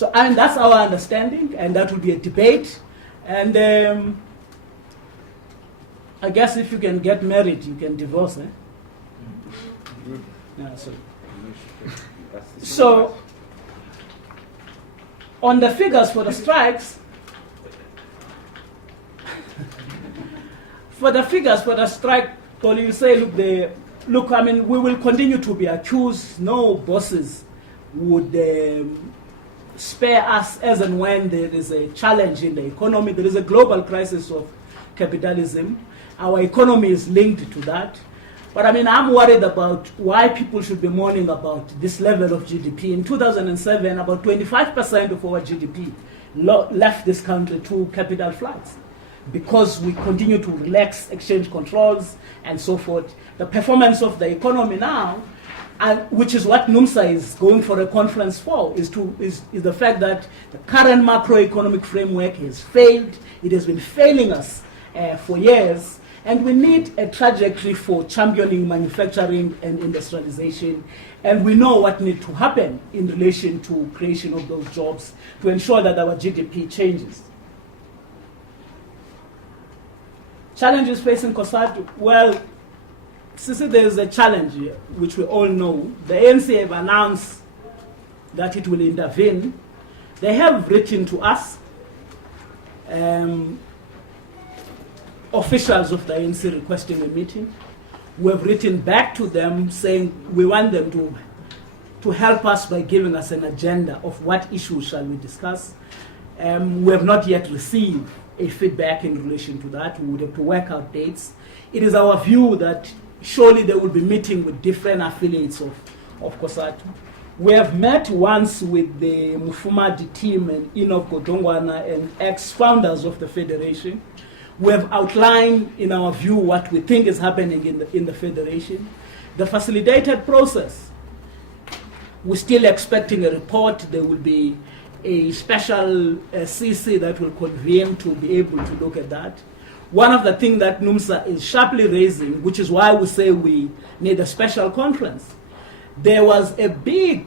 So I mean, that's our understanding, and that will be a debate. And I guess if you can get married, you can divorce, eh? Yeah, so on the figures for the strikes, Paul, you say, look, I mean, we will continue to be accused. No bosses would spare us as and when there is a challenge in the economy. There is a global crisis of capitalism. Our economy is linked to that. But I mean, I'm worried about why people should be mourning about this level of GDP. In 2007, about 25% of our GDP left this country to capital flights because we continue to relax exchange controls and so forth. The performance of the economy now, which is what NUMSA is going for a conference for, is the fact that the current macroeconomic framework has failed. It has been failing us for years. And we need a trajectory for championing manufacturing and industrialization. And we know what needs to happen in relation to creation of those jobs to ensure that our GDP changes. Challenges facing COSATU. Well, since there is a challenge here, which we all know, the ANC have announced that it will intervene. They have written to us, officials of the ANC requesting a meeting. We have written back to them saying we want them to help us by giving us an agenda of what issues shall we discuss. We have not yet received a feedback in relation to that. We would have to work out dates. It is our view that surely they will be meeting with different affiliates of COSATU. We have met once with the Mufumadi team and Enoch Godongwana and ex-founders of the Federation. We have outlined, in our view, what we think is happening in the Federation. The facilitated process, we're still expecting a report. There will be a special CC that will convene to be able to look at that. One of the things that NUMSA is sharply raising, which is why we say we need a special conference, there was a big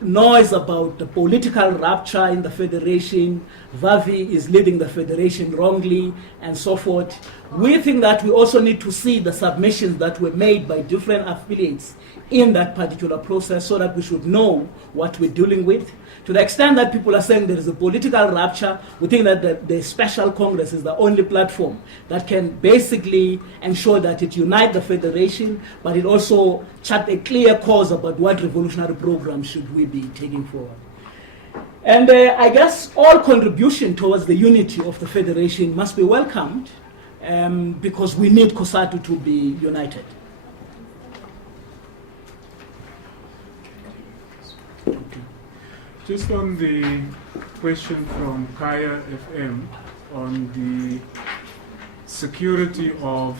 noise about the political rupture in the Federation. Vavi is leading the Federation wrongly, and so forth. We think that we also need to see the submissions that were made by different affiliates in that particular process so that we should know what we're dealing with. To the extent that people are saying there is a political rupture, we think that the Special Congress is the only platform that can basically ensure that it unites the Federation, but it also chart a clear course about what revolutionary program should we be taking forward. And I guess all contribution towards the unity of the Federation must be welcomed because we need COSATU to be united. Just on the question from Kaya FM on the security of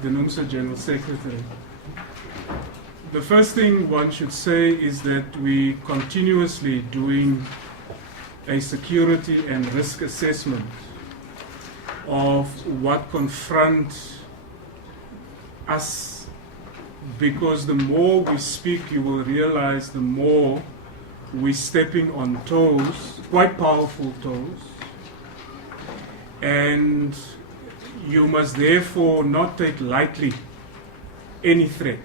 the NUMSA General Secretary. The first thing one should say is that we continuously doing a security and risk assessment of what confront us, because the more we speak, you will realize the more we're stepping on toes, quite powerful toes, and you must therefore not take lightly any threat.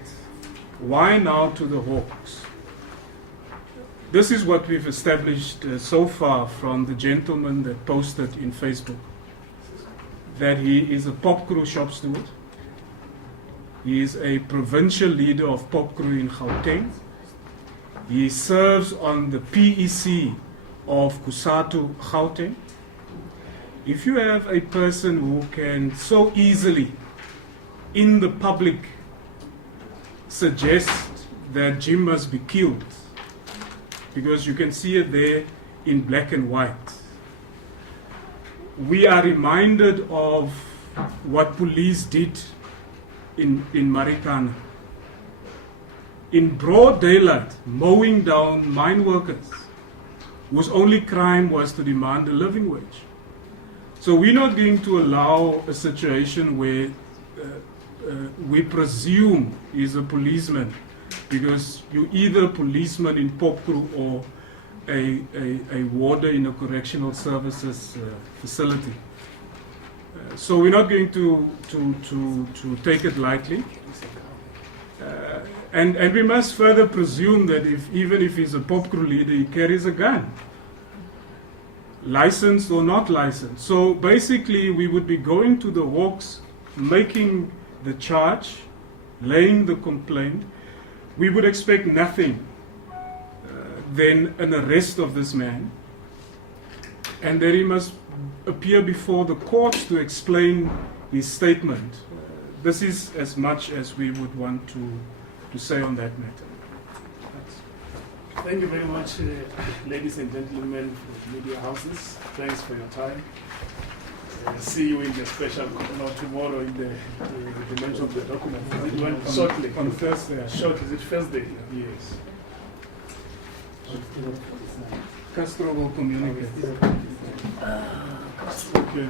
Why now to the Hawks? This is what we've established so far from the gentleman that posted in Facebook, that he is a pop crew shop steward. He is a provincial leader of pop crew in Gauteng. He serves on the PEC of COSATU Gauteng. If you have a person who can so easily in the public suggest that Jim must be killed, because you can see it there in black and white. We are reminded of what police did in Marikana. In broad daylight, mowing down mine workers whose only crime was to demand a living wage. So we're not going to allow a situation where we presume he's a policeman because you're either a policeman in Popkru or a warder in a correctional services facility. So we're not going to take it lightly. And we must further presume that even if he's a Popkru leader, he carries a gun, licensed or not licensed. So basically, we would be going to the Hawks, making the charge, laying the complaint. We would expect nothing than an arrest of this man, and that he must appear before the courts to explain his statement. This is as much as we would want to say on that matter. Thank you very much, ladies and gentlemen of media houses. Thanks for your time. See you in the special, tomorrow in the dimension of the document. Is it when? Shortly. On Thursday. Short, is it Thursday? Yes. Castro will communicate. Okay.